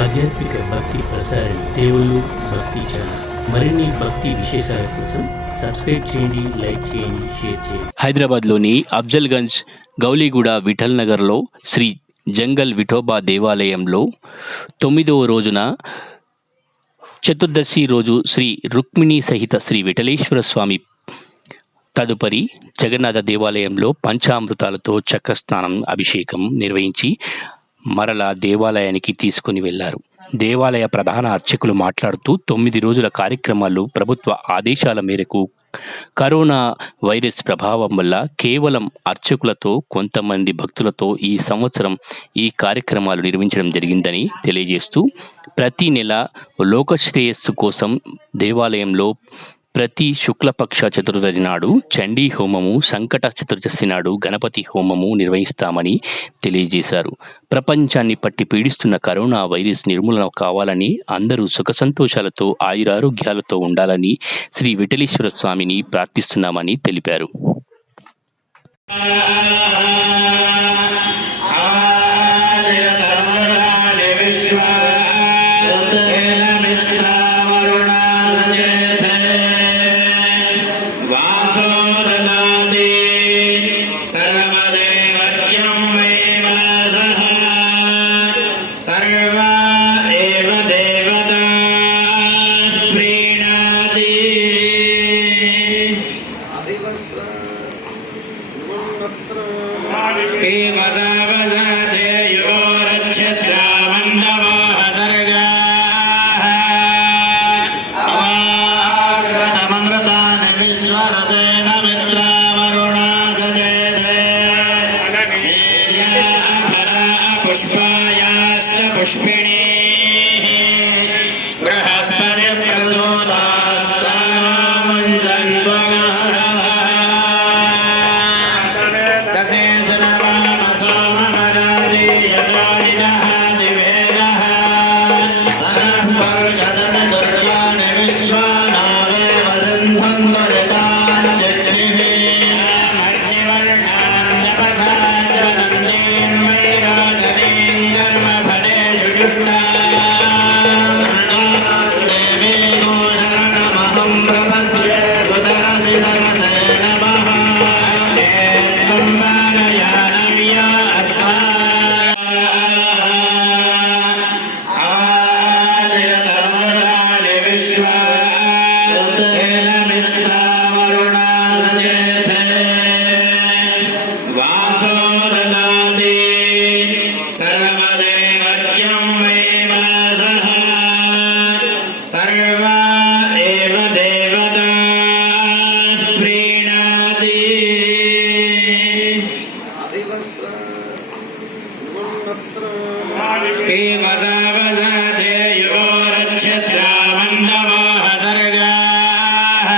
ఆధ్యాత్మిక భక్తి ప్రసారం దేవుళ్ళు భక్తి ఛానల్. మరిన్ని భక్తి విశేషాల కోసం సబ్స్క్రైబ్ చేయండి, లైక్ చేయండి, షేర్ చేయండి. హైదరాబాద్లోని అఫ్జల్గంజ్, గౌలీగూడ, విఠల్ నగర్లో శ్రీ జంగల్ విఠోబా దేవాలయంలో 9వ రోజున చతుర్దశి రోజు శ్రీ రుక్మిణి సహిత శ్రీ విఠలేశ్వర స్వామి, తదుపరి జగన్నాథ దేవాలయంలో పంచామృతాలతో చక్రస్నానం అభిషేకం నిర్వహించి మరలా దేవాలయానికి తీసుకుని వెళ్లారు. దేవాలయ ప్రధాన అర్చకులు మాట్లాడుతూ 9 రోజుల కార్యక్రమాలు ప్రభుత్వ ఆదేశాల మేరకు కరోనా వైరస్ ప్రభావం వల్ల కేవలం అర్చకులతో, కొంతమంది భక్తులతో ఈ సంవత్సరం ఈ కార్యక్రమాలు నిర్వహించడం జరిగిందని తెలియజేస్తూ, ప్రతి నెల లోకశ్రేయస్సు కోసం దేవాలయంలో ప్రతి శుక్లపక్ష చతుర్దశి నాడు చండీ హోమము, సంకట చతుర్దశి నాడు గణపతి హోమము నిర్వహిస్తామని తెలియజేశారు. ప్రపంచాన్ని పట్టి పీడిస్తున్న కరోనా వైరస్ నిర్మూలన కావాలని, అందరూ సుఖ సంతోషాలతో ఆయురారోగ్యాలతో ఉండాలని శ్రీ విఠలేశ్వర స్వామిని ప్రార్థిస్తున్నామని తెలిపారు. पुष्पायाश्च पुष्पिणी बृहस्पति प्रसूतास्तामुञ्जन्वनहरः दशेषु नवाम सोममराजी यदानिनः दिवेदः सरः परुषदन दुर्गाणि विश्वानावे वदन्धं वरदाञ्जलिः मध्यवर्णां जपसाज्वनन्दीं वैराजनीं कर्मफलेषु जुष्टा देवी गो शरणमहं प्रपद्ये सुतरसि तरसे नमः अग्ने त्वं वारयानव्या आदिरतमरालि विश्वा तेलमित्रा वरुणा सजेथे वासो ददाति सर्वदेवर्यं वै वासः सर्वा एव देवता प्रीणाति युवोरच्छत्रामण्डवाः सर्गाः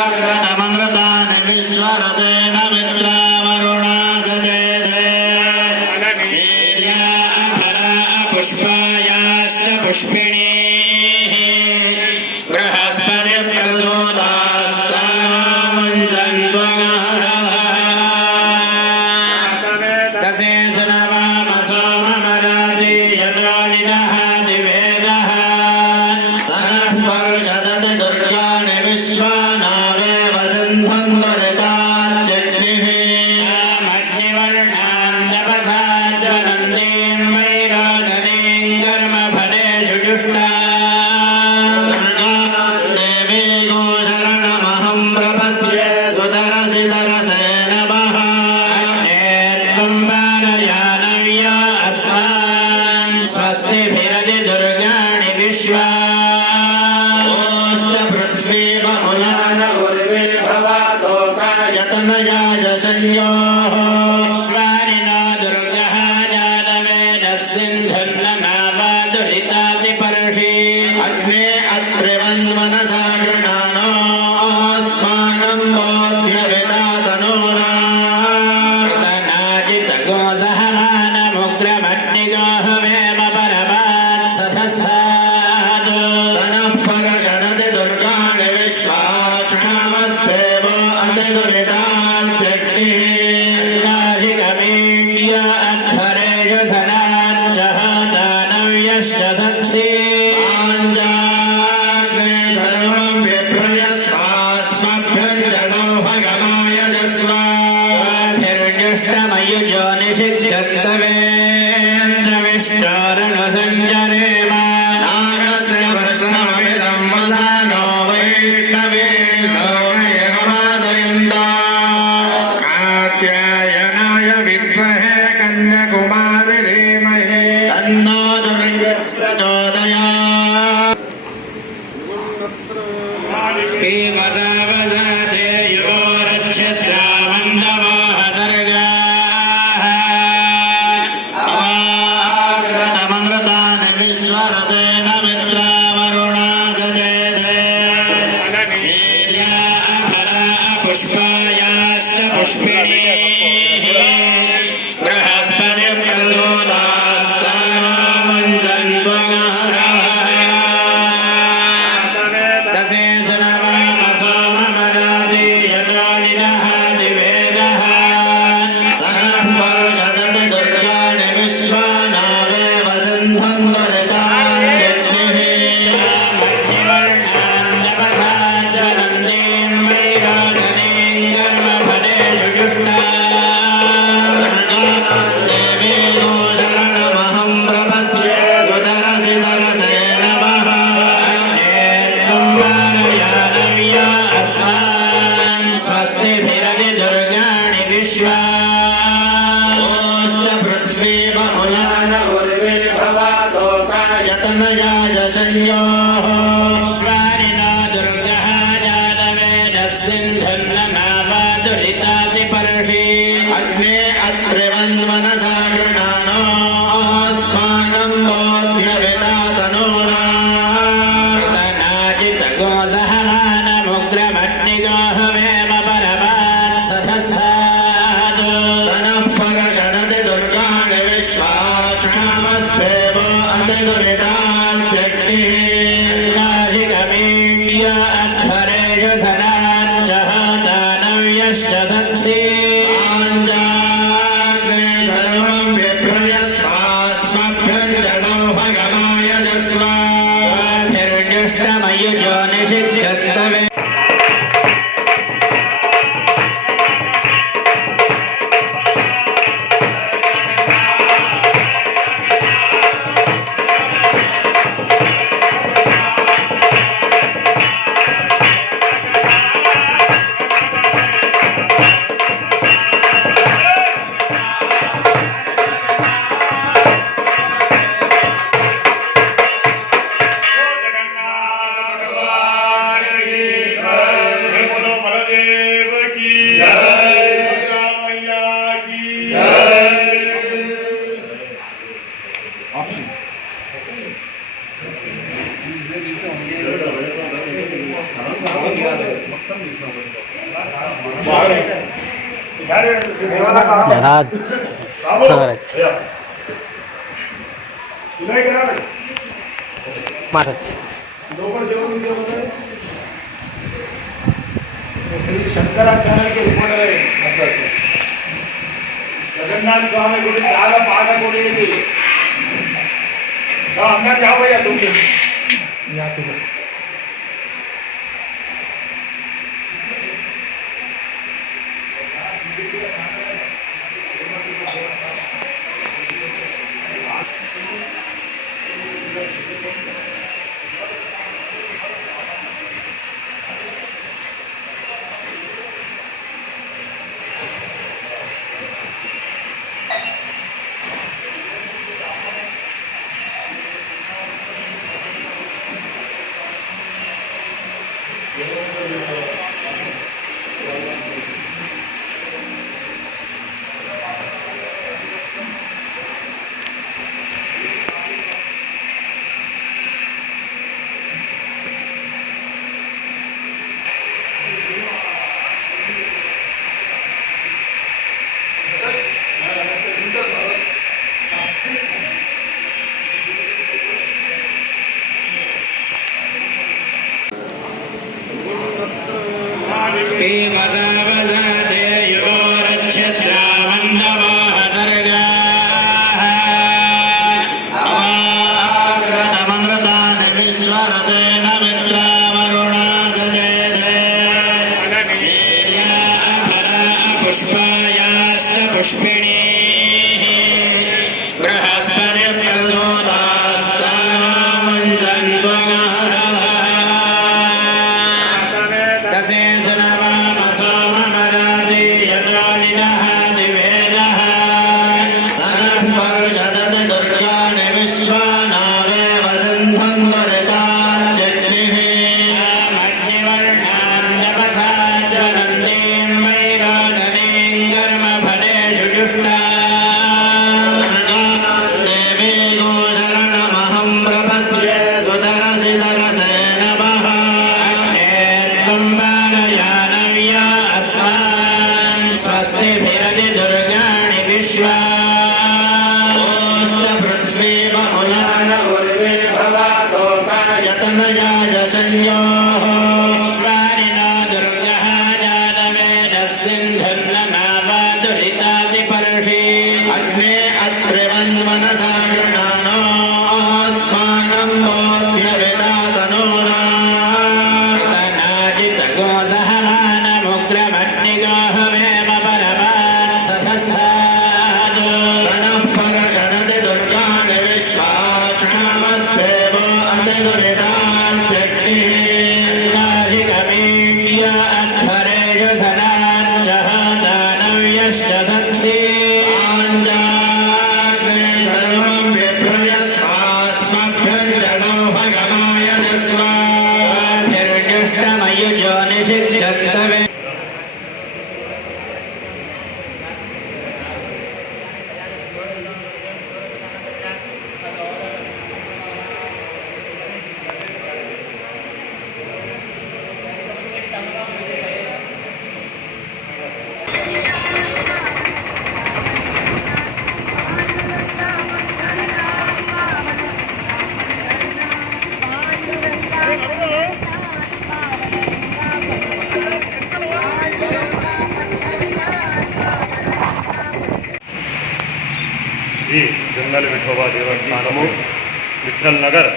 अवाकृतमनृतानि विश्वरतेन मित्रा वरुणा सजेते नील्या अफला पुष्पायाश्च पुष्पिणीः बृहस्पति प्रसूतास्तामुञ्जन्वनहरः दशेषु नवाम सोममराजी यदानिनः दिवेदः सरः परुषदति दुर्गाणि विश्वानावे वदन्धं वरदाञ्जलिः मध्यवर्णां जपसाज्वनन्दीं वैराजनीं कर्मफलेषु जुष्टा देवी गो शरणमहं प्रपद्ये सुतरसि तरसे नमः अग्ने त्वं वारयानव्या अस्मान् स्वस्तिभिरजि दुर्गाणि विश्वा पृथ्वी बहुलान उर्वे भवतोकायतनयाय संयोः स्वानिनो दुर्गः जानवेन सिन्धन्ननावादुरिताति पर्षि अग्ने अत्रिवन्मनसा गृणानो अस्माकं बोध्यविदातनूना सहमानमुग्रमग्निगाहमेव परमात् सधस्थात् तनः परजनति दुर्गाणि विश्वाक्षामद्देवो अतिदुरितात्यग्निः नाशिकमीड्य अध्वरेषु धनाच्च पीवसावसाते युवोरच्छत्रामण्डवः सर्गाः अवाकृतमनृतानि विश्वरतेन मित्रावरुणा सचेते नील्या अफला पुष्पायाश्च पुष्पिणीः श्वानिना दुर्गः जातवेदः सिन्धन्ननावादुरितातिपर्षि अग्ने अत्रिवन्मनसा गृणानो अस्माकं बोध्यविदातनूना नाचितगो सहमानमुग्रमग्निगाहमेव परमात् सधस्थात् तनः परगणति दुर्गाणि विश्वाक्षामद्देवो अतिदुरिता శంకరాచార్య జగన్నాథ స్వామి గుడి చాలా పాట కూడేది अंदर जाओ भैया तुम यहाँ से पीवसावसाते युवोरच्छत्रामण्डवः सर्गाः अवाकृतमनृतानि विश्वरतेन मित्रावरुणा सचेते नील्या अफला पुष्पायाश्च पुष्पिणीः बृहस्पतिप्रसूतास्तानामुञ्जन्वनः दुर्गाणि विश्वानावे वसन्तं वरदान्यग्ने तनयाय संयोः स्वानिनो दुर्गः जानवेन सिन्धन्ननावादुरितादिपर्षि अग्ने अत्रिवन्मनसा गृणानो अस्माकं बोध्यविदातनूना तनाजितगोसहमानमुग्रमग्निगाहमेव परमात् सतस्थादो तनः परगणति दुर्गाणि विश्वाक्षामद्देवो अतिदुरितात्यक्षीर्वाहिकमीड्य अध्वरेय सनाज्जः दानव्यश्च संसि आञ्जाग्ने सर्वं विप्रयस्वास्मभ्यञ्जनो भगमाय जस्वाभिर्जुष्टमयुजोनिषिक्षन्तवे ఈ జంగల్ విఠోబా దేవస్థానము విఠల్ నగర్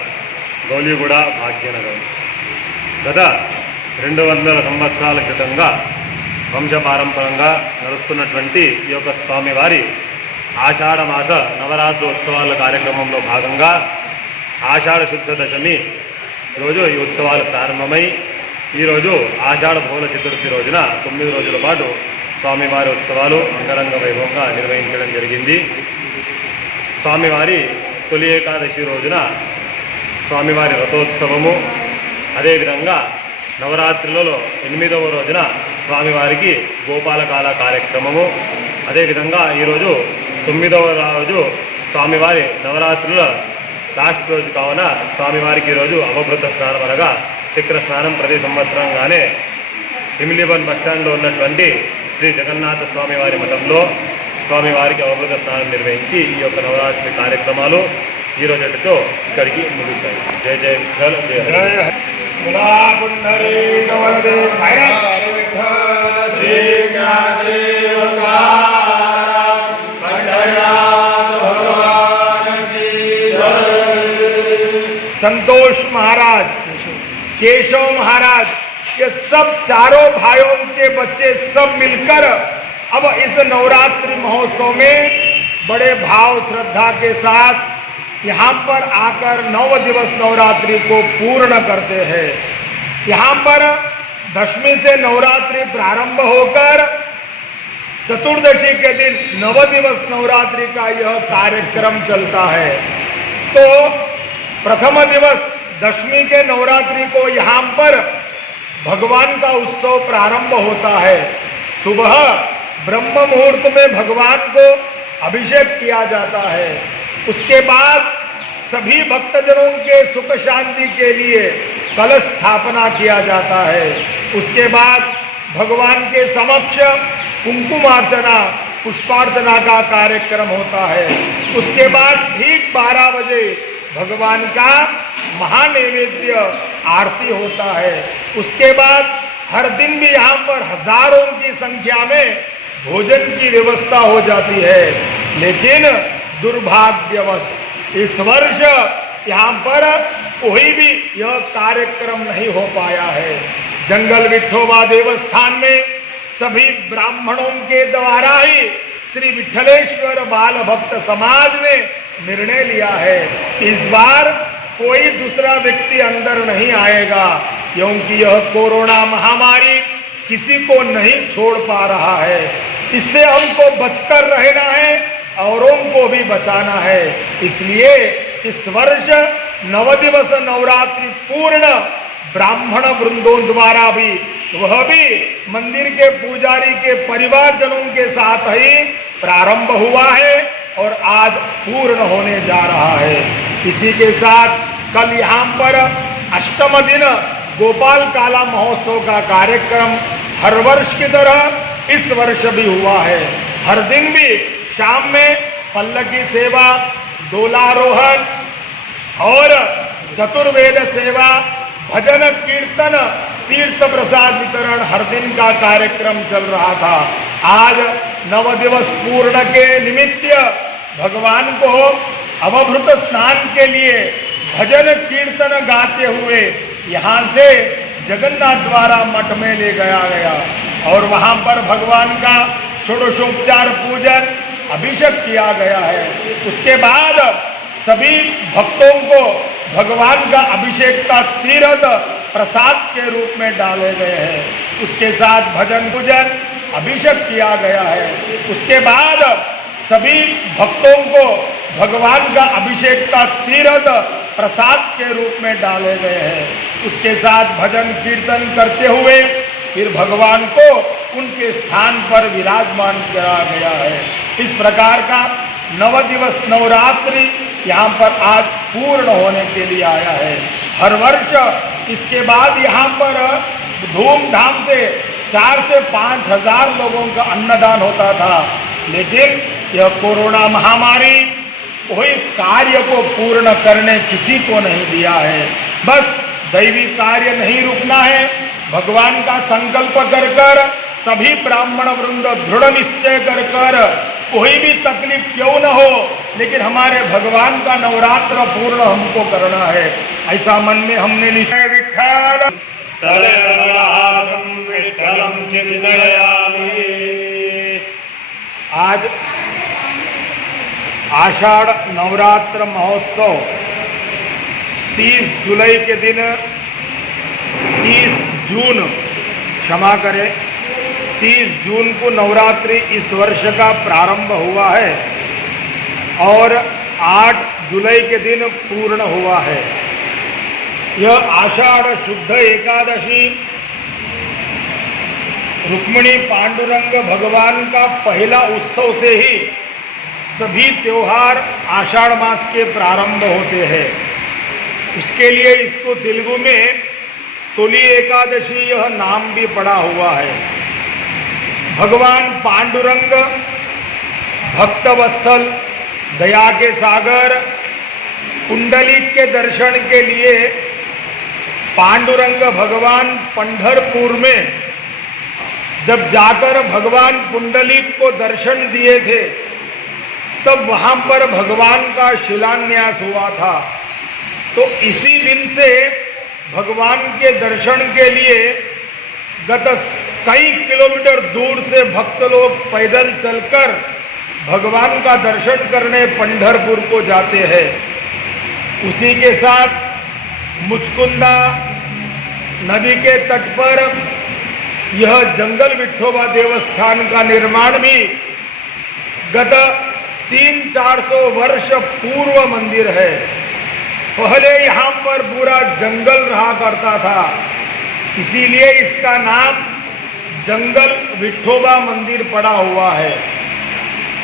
గౌలిగూడ భాగ్యనగరం గత 200 సంవత్సరాల క్రితంగా వంశపారంపరంగా నడుస్తున్నటువంటి ఈ యొక్క స్వామివారి ఆషాఢ మాస నవరాత్రోత్సవాల కార్యక్రమంలో భాగంగా ఆషాఢ శుద్ధ దశమి రోజు ఈ ఉత్సవాలు ప్రారంభమై ఈరోజు ఆషాఢ బహుళ చతుర్థి రోజున 9 రోజుల పాటు స్వామివారి ఉత్సవాలు అంగరంగ వైభవంగా నిర్వహించడం జరిగింది. స్వామివారి తొలి ఏకాదశి రోజున స్వామివారి రథోత్సవము, అదేవిధంగా నవరాత్రులలో 8వ రోజున స్వామివారికి గోపాలకాల కార్యక్రమము, అదేవిధంగా ఈరోజు 9వ రోజు స్వామివారి నవరాత్రుల లాస్ట్ రోజు కావున స్వామివారికి ఈరోజు అవభృత స్నానం అనగా చక్ర స్నానం ప్రతి సంవత్సరంగానే హిమిలిబన్ బస్టాండ్లో ఉన్నటువంటి శ్రీ జగన్నాథ స్వామివారి మఠంలో స్వామివారికి అవభృత స్నానం నిర్వహించి ఈ యొక్క నవరాత్రి కార్యక్రమాలు ఈ రోజుతో ఇక్కడికి ముగిశాయి. జయ జయ విఠల్ జయ संतोष महाराज, केशव महाराज, ये सब चारों भाइयों के बच्चे सब मिलकर अब इस नवरात्रि महोत्सव में बड़े भाव श्रद्धा के साथ यहाँ पर आकर 9 दिवस नवरात्रि को पूर्ण करते हैं। यहाँ पर दशमी से नवरात्रि प्रारंभ होकर चतुर्दशी के दिन 9 दिवस नवरात्रि का यह कार्यक्रम चलता है। तो प्रथम दिवस दशमी के नवरात्रि को यहाँ पर भगवान का उत्सव प्रारंभ होता है। सुबह ब्रह्म मुहूर्त में भगवान को अभिषेक किया जाता है। उसके बाद सभी भक्तजनों के सुख शांति के लिए कलश स्थापना किया जाता है। उसके बाद भगवान के समक्ष कुंकुमार्चना पुष्पार्चना का कार्यक्रम होता है। उसके बाद ठीक 12 बजे भगवान का महानैवेद्य आरती होता है। उसके बाद हर दिन भी यहाँ पर हजारों की संख्या में भोजन की व्यवस्था हो जाती है। लेकिन दुर्भाग्यवश इस वर्ष यहाँ पर कोई भी यह कार्यक्रम नहीं हो पाया है। जंगल विठोबा देवस्थान में सभी ब्राह्मणों के द्वारा ही श्री विठलेश्वर बाल भक्त समाज ने निर्णय लिया है कि इस बार कोई दूसरा व्यक्ति अंदर नहीं आएगा, क्योंकि यह कोरोना महामारी किसी को नहीं छोड़ पा रहा है। इससे हमको बचकर रहना है, औरों को भी बचाना है। इसलिए इस वर्ष 9 दिवस नवरात्रि पूर्ण ब्राह्मण वृंदों द्वारा भी, वह भी मंदिर के पुजारी के परिवारजनों के साथ ही प्रारंभ हुआ है और आज पूर्ण होने जा रहा है। इसी के साथ कल यहाँ पर अष्टम दिन गोपाल काला महोत्सव का कार्यक्रम हर वर्ष की तरह इस वर्ष भी हुआ है। हर दिन भी शाम में पल्लकी सेवा, डोलारोहण और चतुर्वेद सेवा, भजन कीर्तन, तीर्थ प्रसाद वितरण हर दिन का कार्यक्रम चल रहा था। आज 9 दिवस पूर्ण के निमित्त भगवान को अवभृत स्नान के लिए भजन कीर्तन गाते हुए यहाँ से जगन्नाथ द्वारा मठ में ले गया और वहाँ पर भगवान का षोडशोपचार पूजन अभिषेक किया गया है। उसके बाद सभी भक्तों को भगवान का अभिषेक का तीर्थ प्रसाद के रूप में डाले गए हैं। उसके साथ भजन पूजन अभिषेक किया गया है। उसके बाद सभी भक्तों को भगवान का अभिषेक का तीर्थ प्रसाद के रूप में डाले गए हैं। उसके साथ भजन कीर्तन करते हुए फिर भगवान को उनके स्थान पर विराजमान किया गया है। इस प्रकार का 9 दिवस नवरात्रि यहाँ पर आज पूर्ण होने के लिए आया है। हर वर्ष इसके बाद यहाँ पर धूमधाम से 4 से 5 हजार लोगों का अन्नदान होता था, लेकिन यह कोरोना महामारी कोई कार्य को पूर्ण करने किसी को नहीं दिया है। बस दैवी कार्य नहीं रुकना है, भगवान का संकल्प कर कर सभी ब्राह्मण वृंद दृढ़ निश्चय कर कर कोई भी तकलीफ क्यों न हो, लेकिन हमारे भगवान का नवरात्र पूर्ण हमको करना है, ऐसा मन में हमने निश्चय। विठ्ठल आज आषाढ़ नवरात्र महोत्सव 30 जुलाई के दिन 30 जून क्षमा करें 30 जून को नवरात्रि इस वर्ष का प्रारंभ हुआ है और 8 जुलाई के दिन पूर्ण हुआ है। यह आषाढ़ शुद्ध एकादशी रुक्मिणी पांडुरंग भगवान का पहला उत्सव से ही सभी त्योहार आषाढ़ मास के प्रारंभ होते हैं। इसके लिए इसको तेलुगु में तोली एकादशी यह नाम भी पड़ा हुआ है। भगवान पांडुरंग भक्तवत्सल, दया के सागर, कुंडलिक के दर्शन के लिए पांडुरंग भगवान पंढरपुर में जब जाकर भगवान कुंडलिक को दर्शन दिए थे, तब वहां पर भगवान का शिलान्यास हुआ था। तो इसी दिन से भगवान के दर्शन के लिए गत कई किलोमीटर दूर से भक्त लोग पैदल चलकर भगवान का दर्शन करने पंढरपुर को जाते हैं। उसी के साथ मुचकुंदा नदी के तट पर यह जंगल विठोबा देवस्थान का निर्माण भी गत 300-400 वर्ष पूर्व मंदिर है। पहले यहाँ पर पूरा जंगल रहा करता था, इसीलिए इसका नाम जंगल विठोबा मंदिर पड़ा हुआ है।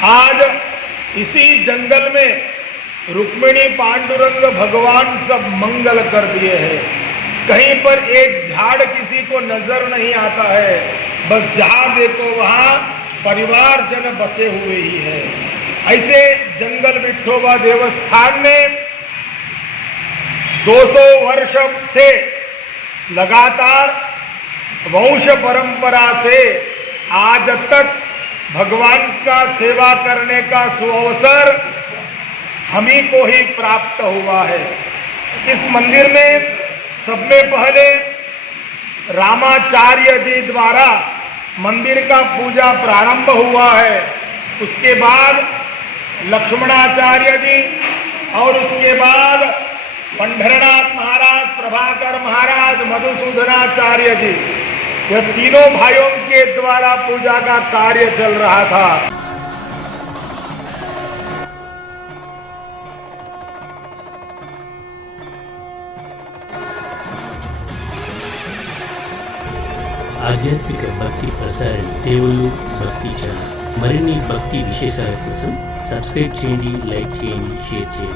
आज इसी जंगल में रुक्मिणी पांडुरंग भगवान सब मंगल कर दिए हैं। कहीं पर एक झाड़ किसी को नजर नहीं आता है, बस जहाँ देखो वहाँ परिवारजन बसे हुए ही है। ऐसे जंगल विठोबा देवस्थान में 200 वर्ष से लगातार वंश परंपरा से आज तक भगवान का सेवा करने का सुअवसर हमी को ही प्राप्त हुआ है। इस मंदिर में सबसे पहले रामाचार्य जी द्वारा मंदिर का पूजा प्रारंभ हुआ है। उसके बाद लक्ष्मणाचार्य जी और उसके बाद पंढरनाथ महाराज, प्रभाकर महाराज, मधुसूदनाचार्य जी, यह तीनों भाइयों के द्वारा पूजा का कार्य चल रहा था। ఆధ్యాత్మిక భక్తి ప్రసారం దేవుళ్ళు భక్తి ఛానల్. మరిన్ని భక్తి విశేషాల కోసం సబ్స్క్రైబ్ చేయండి, లైక్ చేయండి, షేర్ చేయండి.